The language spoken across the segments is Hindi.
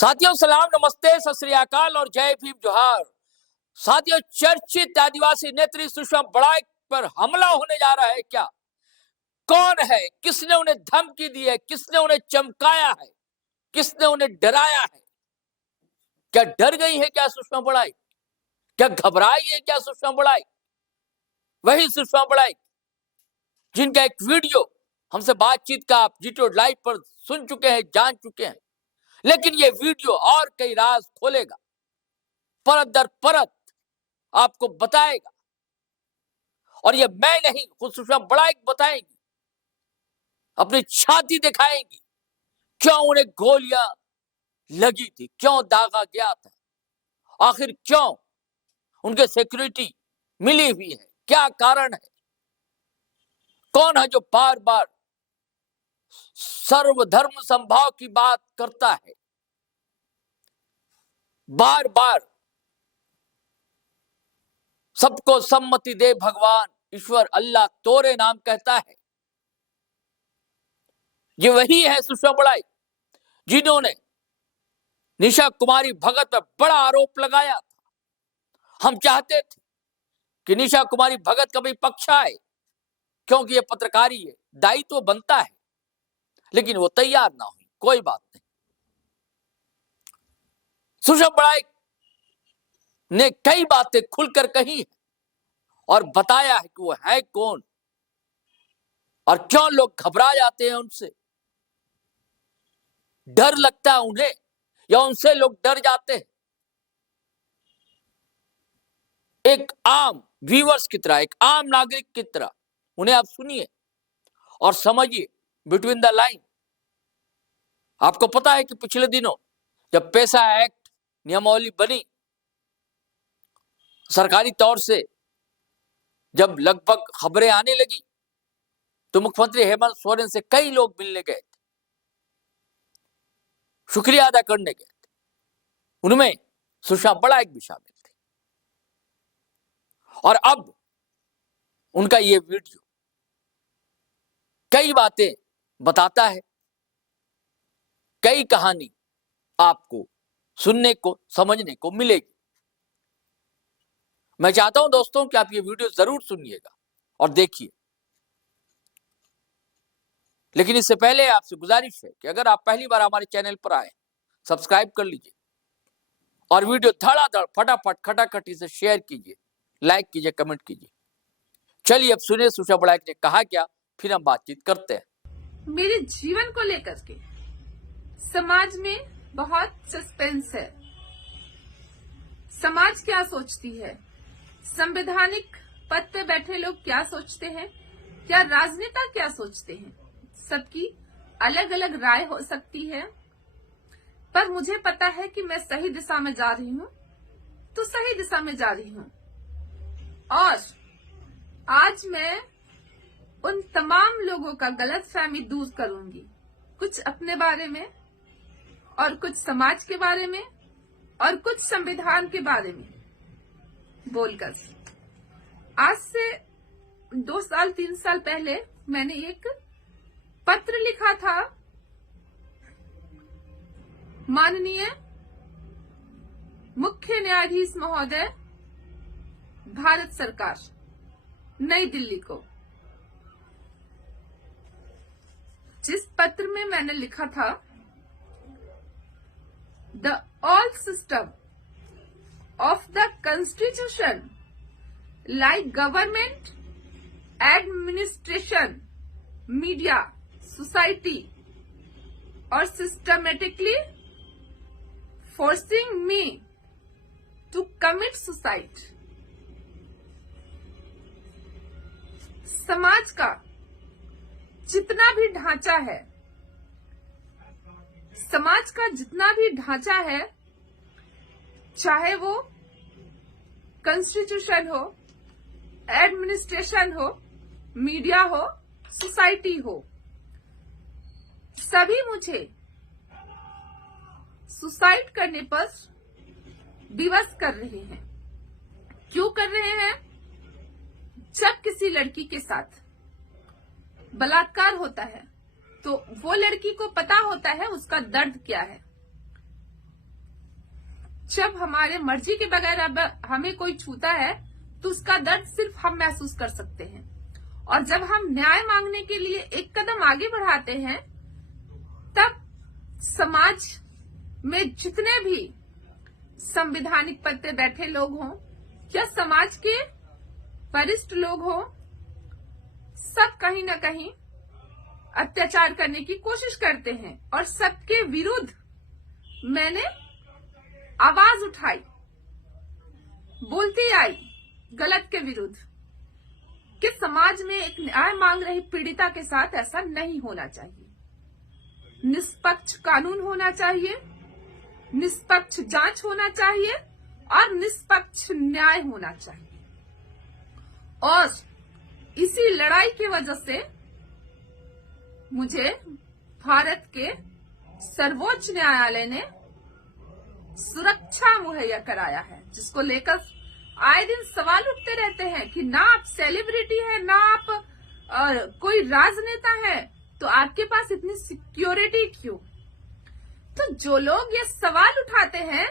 साथियों सलाम, नमस्ते, सत श्री अकाल और जय भीम जोहार। साथियों, चर्चित आदिवासी नेत्री सुषमा बड़ाइक पर हमला होने जा रहा है क्या? कौन है? किसने उन्हें धमकी दी है? किसने उन्हें चमकाया है? किसने उन्हें डराया है? क्या डर गई है क्या सुषमा बड़ाइक? क्या घबराई है क्या सुषमा बड़ाइक? वही सुषमा बड़ाइक जिनका एक वीडियो हमसे बातचीत का आप जीटो लाइव पर सुन चुके हैं, जान चुके हैं, लेकिन ये वीडियो और कई राज खोलेगा, परत दर परत आपको बताएगा। और ये मैं नहीं, खुद सुषमा बड़ाइक बताएंगी, अपनी छाती दिखाएंगी, क्यों उन्हें गोलियां लगी थी, क्यों दागा गया था, आखिर क्यों उनके सिक्योरिटी मिली हुई है, क्या कारण है, कौन है जो बार बार सर्वधर्म संभाव की बात करता है, बार बार सबको सम्मति दे भगवान ईश्वर अल्लाह तोरे नाम कहता है। ये वही है सुषमा बड़ाइक जिन्होंने निशा कुमारी भगत पर बड़ा आरोप लगाया था। हम चाहते थे कि निशा कुमारी भगत का भी पक्ष आए, क्योंकि ये पत्रकारी है, दायित्व तो बनता है, लेकिन वो तैयार ना हुई। कोई बात नहीं, सुषमा बड़ाइक ने कई बातें खुलकर कही है और बताया है कि वो है कौन और क्यों लोग घबरा जाते हैं, उनसे डर लगता है उन्हें या उनसे लोग डर जाते हैं। एक आम व्यूअर्स की तरह, एक आम नागरिक की तरह उन्हें आप सुनिए और समझिए बिटवीन द लाइन। आपको पता है कि पिछले दिनों जब पैसा एक्ट नियमावली बनी, सरकारी तौर से जब लगभग खबरें आने लगी, तो मुख्यमंत्री हेमंत सोरेन से कई लोग मिलने गए थे, शुक्रिया अदा करने गए थे। उनमें सुषमा बड़ाइक भी शामिल थे। और अब उनका ये वीडियो कई बातें बताता है, कई कहानी आपको सुनने को, समझने को मिलेगी। मैं चाहता हूं दोस्तों कि आप ये वीडियो जरूर सुनिएगा और देखिए, लेकिन इससे पहले आपसे गुजारिश है कि अगर आप पहली बार हमारे चैनल पर आए, सब्सक्राइब कर लीजिए और वीडियो धड़ाधड़ फटाफट खटाखटी से शेयर कीजिए, लाइक कीजिए, कमेंट कीजिए। चलिए अब सुनिए सुषमा बड़ाइक ने कहा क्या, फिर हम बातचीत करते हैं। मेरे जीवन को लेकर के समाज में बहुत सस्पेंस है। समाज क्या सोचती है, संवैधानिक पद पे बैठे लोग क्या सोचते हैं, क्या राजनेता क्या सोचते हैं, सबकी अलग अलग राय हो सकती है। पर मुझे पता है कि मैं सही दिशा में जा रही हूँ, तो सही दिशा में जा रही हूँ। और आज मैं उन तमाम लोगों का गलतफहमी दूर करूंगी, कुछ अपने बारे में और कुछ समाज के बारे में और कुछ संविधान के बारे में बोलकर। आज से 2 साल 3 साल पहले मैंने एक पत्र लिखा था माननीय मुख्य न्यायाधीश महोदय भारत सरकार, नई दिल्ली को। जिस पत्र में मैंने लिखा था, the all system of the constitution like government, administration, media, society और systematically forcing me to commit suicide. समाज का जितना भी ढांचा है, समाज का जितना भी ढांचा है, चाहे वो कॉन्स्टिट्यूशन हो, एडमिनिस्ट्रेशन हो, मीडिया हो, सोसाइटी हो, सभी मुझे सुसाइड करने पर विवश कर रहे हैं। क्यों कर रहे हैं? जब किसी लड़की के साथ बलात्कार होता है तो वो लड़की को पता होता है उसका दर्द क्या है, जब हमारे मर्जी के बगैर अब हमें कोई छूता है तो उसका दर्द सिर्फ हम महसूस कर सकते हैं। और जब हम न्याय मांगने के लिए एक कदम आगे बढ़ाते हैं, तब समाज में जितने भी संवैधानिक पद पे बैठे लोग हों या समाज के वरिष्ठ लोग हों, सब कहीं ना कहीं अत्याचार करने की कोशिश करते हैं। और सबके विरुद्ध मैंने आवाज उठाई, बोलती आई गलत के विरुद्ध कि समाज में एक न्याय मांग रही पीड़िता के साथ ऐसा नहीं होना चाहिए। निष्पक्ष कानून होना चाहिए, निष्पक्ष जांच होना चाहिए और निष्पक्ष न्याय होना चाहिए। और इसी लड़ाई की वजह से मुझे भारत के सर्वोच्च न्यायालय ने सुरक्षा मुहैया कराया है, जिसको लेकर आए दिन सवाल उठते रहते हैं कि ना आप सेलिब्रिटी है, ना आप कोई राजनेता है, तो आपके पास इतनी सिक्योरिटी क्यों? तो जो लोग ये सवाल उठाते हैं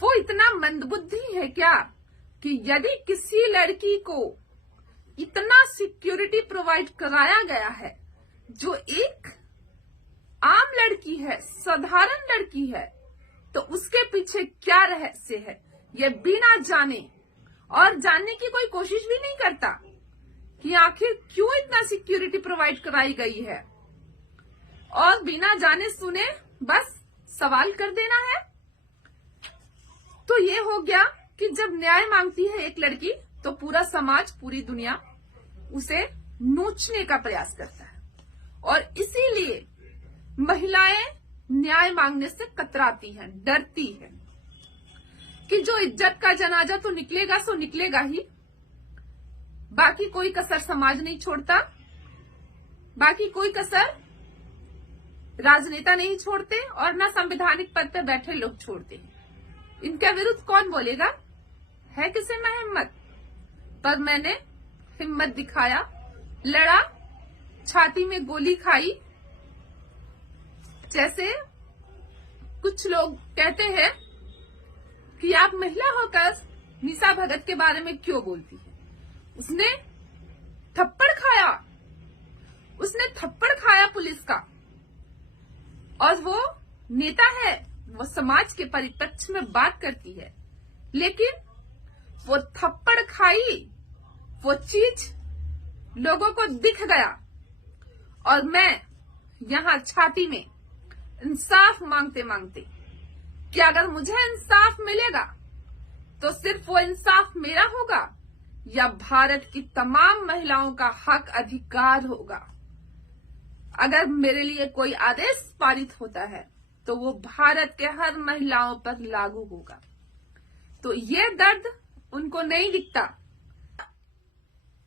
वो इतना मंदबुद्धि है क्या कि यदि किसी लड़की को इतना सिक्योरिटी प्रोवाइड कराया गया है, जो एक आम लड़की है, साधारण लड़की है, तो उसके पीछे क्या रहस्य है, ये बिना जाने और जानने की कोई कोशिश भी नहीं करता कि आखिर क्यों इतना सिक्योरिटी प्रोवाइड कराई गई है, और बिना जाने सुने बस सवाल कर देना है। तो ये हो गया कि जब न्याय मांगती है एक लड़की तो पूरा समाज, पूरी दुनिया उसे नोचने का प्रयास करता है। और इसीलिए महिलाएं न्याय मांगने से कतराती हैं, डरती हैं कि जो इज्जत का जनाजा तो निकलेगा सो निकलेगा ही, बाकी कोई कसर समाज नहीं छोड़ता, बाकी कोई कसर राजनेता नहीं छोड़ते और ना संवैधानिक पद पर बैठे लोग छोड़ते हैं। इनके विरुद्ध कौन बोलेगा? है किसी में हिम्मत? पर मैंने हिम्मत दिखाया, लड़ा, छाती में गोली खाई। जैसे कुछ लोग कहते हैं कि आप महिला होकर मीसा भगत के बारे में क्यों बोलती है? उसने थप्पड़ खाया पुलिस का, और वो नेता है, वो समाज के परिप्रेक्ष्य में बात करती है, लेकिन वो थप्पड़ खाई, वो चीज लोगों को दिख गया। और मैं यहां छाती में इंसाफ मांगते मांगते कि अगर मुझे इंसाफ मिलेगा तो सिर्फ वो इंसाफ मेरा होगा या भारत की तमाम महिलाओं का हक अधिकार होगा। अगर मेरे लिए कोई आदेश पारित होता है तो वो भारत के हर महिलाओं पर लागू होगा। तो ये दर्द उनको नहीं दिखता।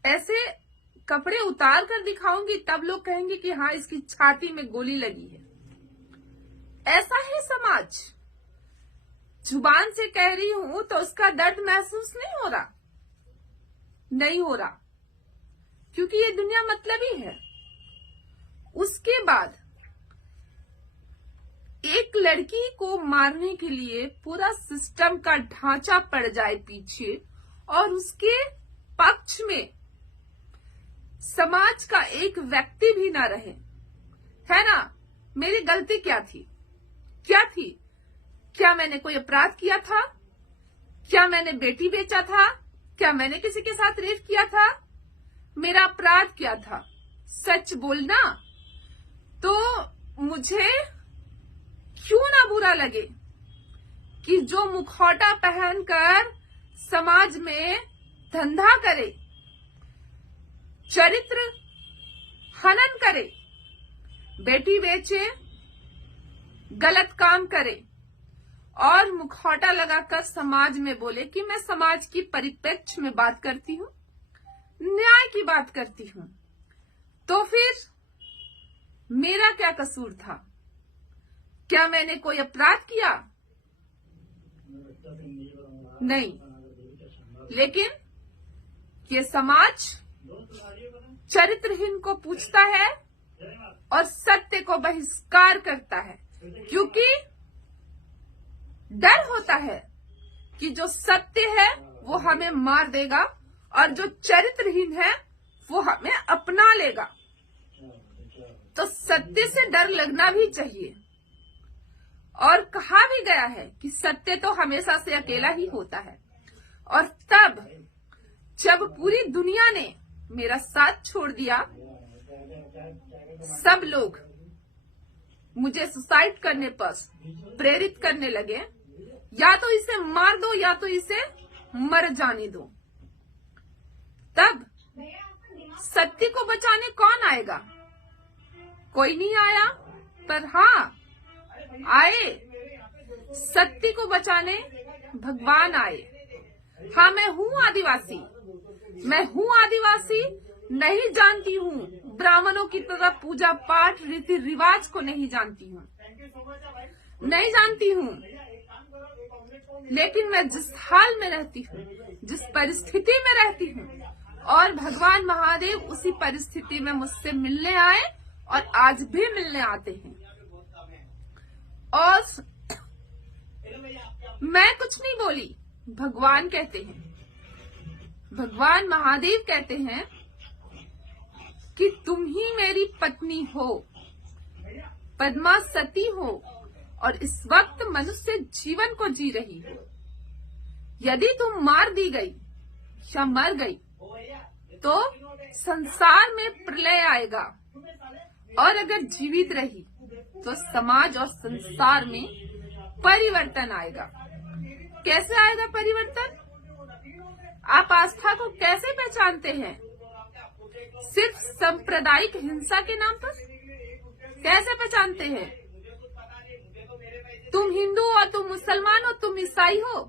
ऐसे कपड़े उतार कर दिखाऊंगी तब लोग कहेंगे कि हाँ, इसकी छाती में गोली लगी है। ऐसा ही समाज जुबान से कह रही हूं तो उसका दर्द महसूस नहीं हो रहा, क्योंकि ये दुनिया मतलबी है। उसके बाद एक लड़की को मारने के लिए पूरा सिस्टम का ढांचा पड़ जाए पीछे, और उसके पक्ष में समाज का एक व्यक्ति भी ना रहे, है ना? मेरी गलती क्या थी? क्या मैंने कोई अपराध किया था? क्या मैंने बेटी बेचा था? क्या मैंने किसी के साथ रेप किया था? मेरा अपराध क्या था? सच बोलना। तो मुझे क्यों ना बुरा लगे कि जो मुखौटा पहनकर समाज में धंधा करे, चरित्र हनन करे, बेटी बेचे, गलत काम करे और मुखौटा लगाकर समाज में बोले कि मैं समाज की परिप्रेक्ष्य में बात करती हूँ, न्याय की बात करती हूँ। तो फिर मेरा क्या कसूर था? क्या मैंने कोई अपराध किया? नहीं, लेकिन ये समाज चरित्रहीन को पूछता है और सत्य को बहिष्कार करता है, क्योंकि डर होता है कि जो सत्य है वो हमें मार देगा और जो चरित्रहीन है वो हमें अपना लेगा। तो सत्य से डर लगना भी चाहिए। और कहा भी गया है कि सत्य तो हमेशा से अकेला ही होता है। और तब जब पूरी दुनिया ने मेरा साथ छोड़ दिया, सब लोग मुझे सुसाइड करने पर प्रेरित करने लगे, या तो इसे मार दो या तो इसे मर जाने दो। तब सत्य को बचाने कौन आएगा? कोई नहीं आया, पर हाँ आए, सत्य को बचाने भगवान आए। हाँ, मैं हूँ आदिवासी, मैं हूँ आदिवासी। नहीं जानती हूँ ब्राह्मणों की तरह पूजा पाठ रीति रिवाज को नहीं जानती हूँ, नहीं जानती हूँ। लेकिन मैं जिस हाल में रहती हूँ, जिस परिस्थिति में रहती हूँ, और भगवान महादेव उसी परिस्थिति में मुझसे मिलने आए और आज भी मिलने आते हैं। और मैं कुछ नहीं बोली, भगवान कहते हैं, भगवान महादेव कहते हैं कि तुम ही मेरी पत्नी हो, पद्मा सती हो, और इस वक्त मनुष्य जीवन को जी रही हो। यदि तुम मार दी गई या मर गई तो संसार में प्रलय आएगा, और अगर जीवित रही तो समाज और संसार में परिवर्तन आएगा। कैसे आएगा परिवर्तन? आप आस्था को कैसे पहचानते हैं? सिर्फ सांप्रदायिक हिंसा के नाम पर? कैसे पहचानते हैं? तुम हिंदू हो, तुम मुसलमान हो, तुम ईसाई हो,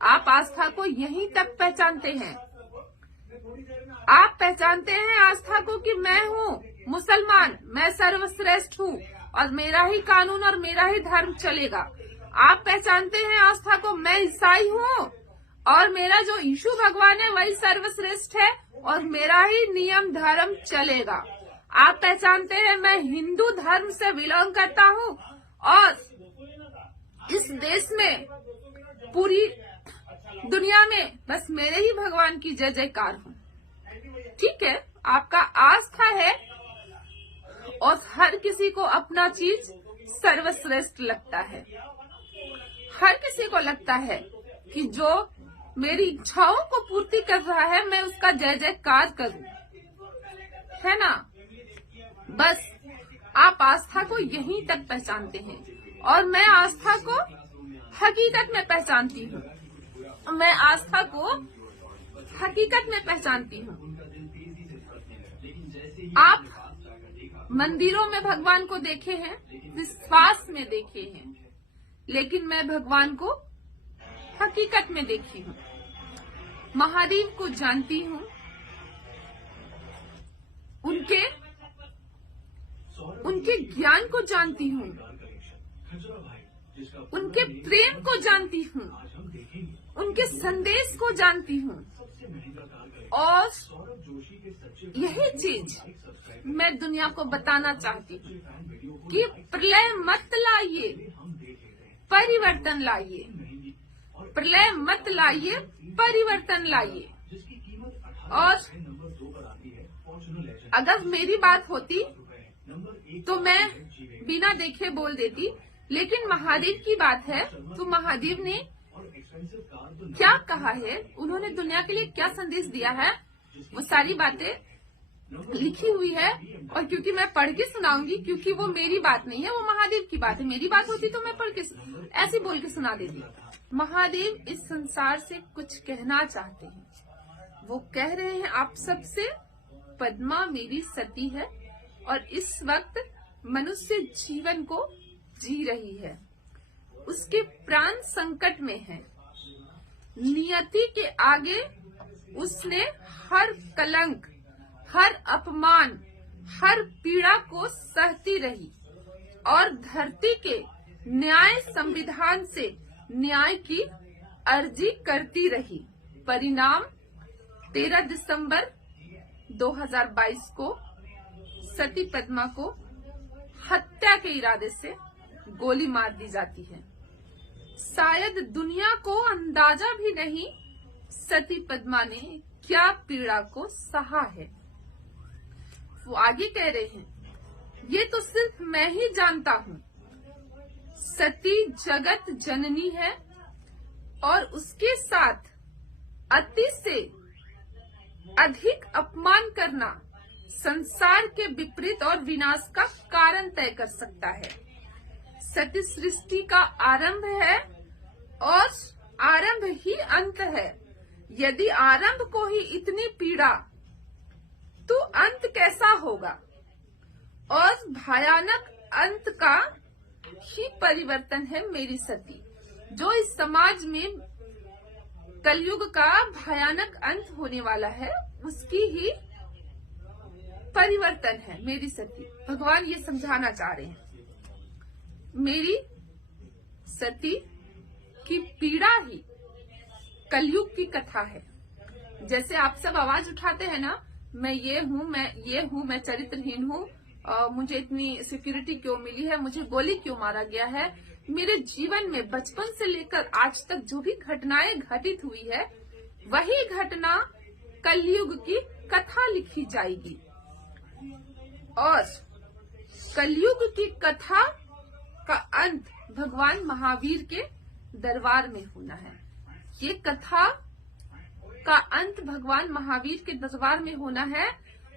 आप आस्था को यहीं तक पहचानते हैं। आप पहचानते हैं आस्था को कि मैं हूँ मुसलमान, मैं सर्वश्रेष्ठ हूँ और मेरा ही कानून और मेरा ही धर्म चलेगा। आप पहचानते हैं आस्था को मैं ईसाई हूँ और मेरा जो यीशु भगवान है वही सर्वश्रेष्ठ है और मेरा ही नियम धर्म चलेगा। आप पहचानते हैं मैं हिंदू धर्म से बिलोंग करता हूँ और इस देश में, पूरी दुनिया में बस मेरे ही भगवान की जय जयकार हो। ठीक है, आपका आस्था है और हर किसी को अपना चीज सर्वश्रेष्ठ लगता है। हर किसी को लगता है कि जो मेरी इच्छाओं को पूर्ति कर रहा है मैं उसका जय जयकार करूं, है ना? बस आप आस्था को यहीं तक पहचानते हैं और मैं आस्था को हकीकत में पहचानती हूँ। मैं आस्था को हकीकत में पहचानती हूँ। आप मंदिरों में भगवान को देखे हैं, विश्वास में देखे हैं, लेकिन मैं भगवान को हकीकत में देखी हूँ। महादेव को जानती हूँ, उनके ज्ञान को जानती हूँ, उनके प्रेम को जानती हूँ, उनके संदेश को जानती हूँ। और यही चीज मैं दुनिया को बताना चाहती हूँ कि प्रलय मत लाइए, परिवर्तन लाइए। प्रलय मत लाइए, परिवर्तन लाइए। और अगर मेरी बात होती तो मैं बिना देखे बोल देती, लेकिन महादेव की बात है तो महादेव ने क्या कहा है, उन्होंने दुनिया के लिए क्या संदेश दिया है, वो सारी बातें लिखी हुई है। और क्योंकि मैं पढ़ के सुनाऊंगी, क्योंकि वो मेरी बात नहीं है, वो महादेव की बात है। मेरी बात होती तो मैं पढ़ के ऐसे बोल के सुना देती। महादेव इस संसार से कुछ कहना चाहते हैं। वो कह रहे हैं आप सबसे, पद्मा मेरी सती है और इस वक्त मनुष्य जीवन को जी रही है, उसके प्राण संकट में है। नियति के आगे उसने हर कलंक, हर अपमान, हर पीड़ा को सहती रही और धरती के न्याय संविधान से न्याय की अर्जी करती रही। परिणाम 13 दिसंबर 2022 को सती पद्मा को हत्या के इरादे से गोली मार दी जाती है। शायद दुनिया को अंदाजा भी नहीं सती पद्मा ने क्या पीड़ा को सहा है। वो आगे कह रहे हैं, ये तो सिर्फ मैं ही जानता हूँ। सती जगत जननी है और उसके साथ अति से अधिक अपमान करना संसार के विपरीत और विनाश का कारण तय कर सकता है। सती सृष्टि का आरंभ है और आरंभ ही अंत है। यदि आरंभ को ही इतनी पीड़ा, तो अंत कैसा होगा। और भयानक अंत का ही परिवर्तन है मेरी सती। जो इस समाज में कलयुग का भयानक अंत होने वाला है, उसकी ही परिवर्तन है मेरी सती। भगवान ये समझाना चाह रहे हैं, मेरी सती की पीड़ा ही कलयुग की कथा है। जैसे आप सब आवाज उठाते हैं ना, मैं ये हूँ, मैं चरित्रहीन हूँ, मुझे इतनी सिक्योरिटी क्यों मिली है, मुझे गोली क्यों मारा गया है। मेरे जीवन में बचपन से लेकर आज तक जो भी घटनाएं घटित हुई है, वही घटना कलयुग की कथा लिखी जाएगी। और कलयुग की कथा का अंत भगवान महावीर के दरबार में होना है। ये कथा का अंत भगवान महावीर के दरबार में होना है,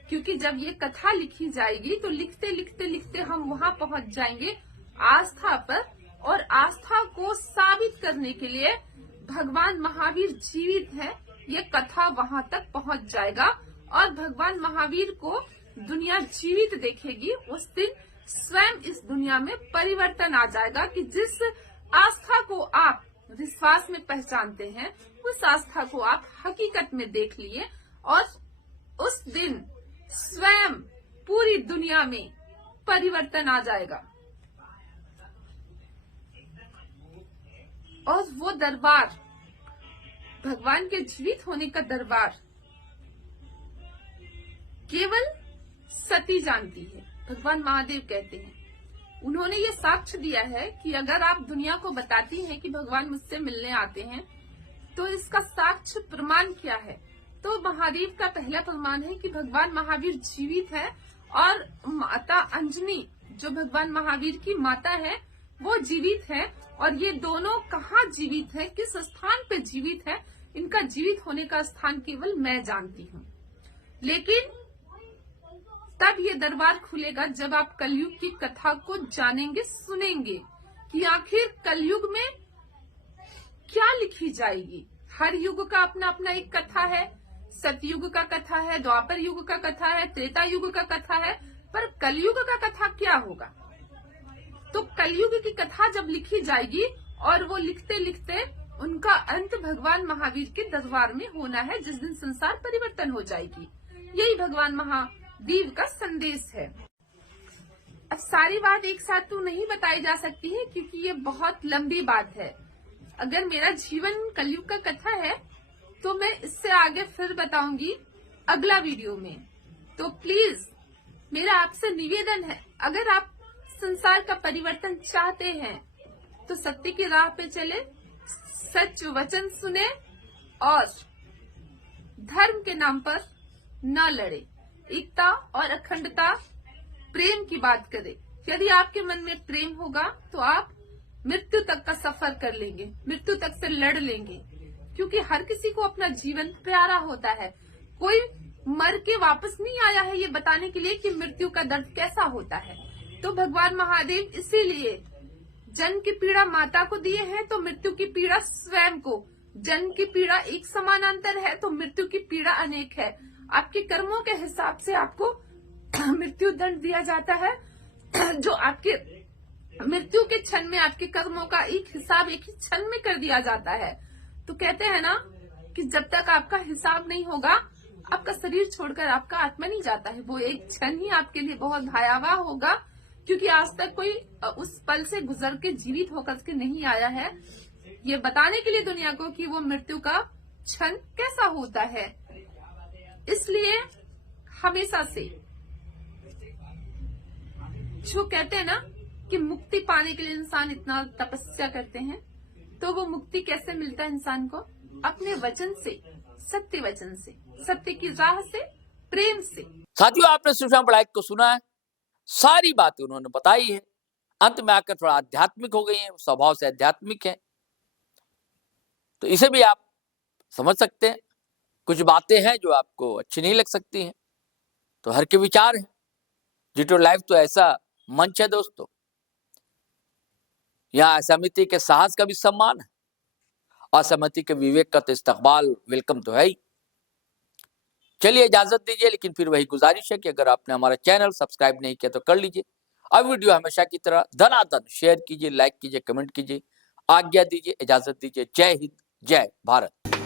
क्योंकि जब ये कथा लिखी जाएगी तो लिखते लिखते लिखते हम वहां पहुंच जाएंगे आस्था पर, और आस्था को साबित करने के लिए भगवान महावीर जीवित है, ये कथा वहां तक पहुंच जाएगा और भगवान महावीर को दुनिया जीवित देखेगी। उस दिन स्वयं इस दुनिया में परिवर्तन आ जाएगा कि जिस आस्था को आप विश्वास में पहचानते हैं, उस आस्था को आप हकीकत में देख लिए, और उस दिन स्वयं पूरी दुनिया में परिवर्तन आ जाएगा। और वो दरबार, भगवान के जीवित होने का दरबार, केवल सती जानती है। भगवान महादेव कहते हैं, उन्होंने ये साक्ष्य दिया है कि अगर आप दुनिया को बताती हैं कि भगवान मुझसे मिलने आते हैं, तो इसका साक्ष्य प्रमाण क्या है। तो महादेव का पहला प्रमाण है कि भगवान महावीर जीवित है, और माता अंजनी जो भगवान महावीर की माता है, वो जीवित है। और ये दोनों कहाँ जीवित है, किस स्थान पे जीवित है, इनका जीवित होने का स्थान केवल मैं जानती हूँ। लेकिन तब ये दरबार खुलेगा जब आप कलयुग की कथा को जानेंगे, सुनेंगे कि आखिर कलयुग में क्या लिखी जाएगी। हर युग का अपना अपना एक कथा है। सतयुग का कथा है, द्वापर युग का कथा है, त्रेता युग का कथा है, पर कलयुग का कथा क्या होगा। तो कलयुग की कथा जब लिखी जाएगी, और वो लिखते लिखते उनका अंत भगवान महावीर के दरबार में होना है, जिस दिन संसार परिवर्तन हो जाएगी। यही भगवान महावीर का संदेश है। अब सारी बात एक साथ तो नहीं बताई जा सकती है, क्योंकि ये बहुत लंबी बात है। अगर मेरा जीवन कलयुग का कथा है, तो मैं इससे आगे फिर बताऊंगी अगला वीडियो में। तो प्लीज मेरा आपसे निवेदन है, अगर आप संसार का परिवर्तन चाहते हैं, तो सत्य की राह पे चले, सच वचन सुने, और धर्म के नाम पर न लड़े, एकता और अखंडता, प्रेम की बात करें। यदि आपके मन में प्रेम होगा, तो आप मृत्यु तक का सफर कर लेंगे, मृत्यु तक से लड़ लेंगे, क्योंकि हर किसी को अपना जीवन प्यारा होता है। कोई मर के वापस नहीं आया है ये बताने के लिए कि मृत्यु का दर्द कैसा होता है। तो भगवान महादेव इसीलिए जन्म की पीड़ा माता को दिए हैं, तो मृत्यु की पीड़ा स्वयं को। जन्म की पीड़ा एक समानांतर है, तो मृत्यु की पीड़ा अनेक है। आपके कर्मों के हिसाब से आपको मृत्यु दंड दिया जाता है, जो आपके मृत्यु के क्षण में आपके कर्मों का एक हिसाब एक ही क्षण में कर दिया जाता है। तो कहते हैं ना कि जब तक आपका हिसाब नहीं होगा, आपका शरीर छोड़कर आपका आत्मा नहीं जाता है। वो एक क्षण ही आपके लिए बहुत भयावह होगा, क्योंकि आज तक कोई उस पल से गुजर के जीवित होकर के नहीं आया है, ये बताने के लिए दुनिया को कि वो मृत्यु का क्षण कैसा होता है। इसलिए हमेशा से जो कहते हैं ना कि मुक्ति पाने के लिए इंसान इतना तपस्या करते हैं, तो वो मुक्ति कैसे मिलता है इंसान को? अपने वचन से, सत्य वचन से, सत्य की राह से, प्रेम से। साथियों, आपने सुषमा बड़ाइक को सुना है, सारी बातें उन्होंने बताई है। अंत में आकर थोड़ा आध्यात्मिक हो गई है, स्वभाव से आध्यात्मिक है, तो इसे भी आप समझ सकते हैं। कुछ बातें हैं जो आपको अच्छी नहीं लग सकती हैं, तो हर के विचार हैं। डिटो लाइव तो ऐसा मंच है दोस्तों, यहाँ असहमति के साहस का भी सम्मान है, असहमति के विवेक का तो इस्तकबाल, वेलकम तो है ही। चलिए इजाजत दीजिए, लेकिन फिर वही गुजारिश है कि अगर आपने हमारा चैनल सब्सक्राइब नहीं किया तो कर लीजिए। अब वीडियो हमेशा की तरह धनाधन शेयर कीजिए, लाइक कीजिए, कमेंट कीजिए। आज्ञा दीजिए, इजाजत दीजिए। जय हिंद, जय भारत।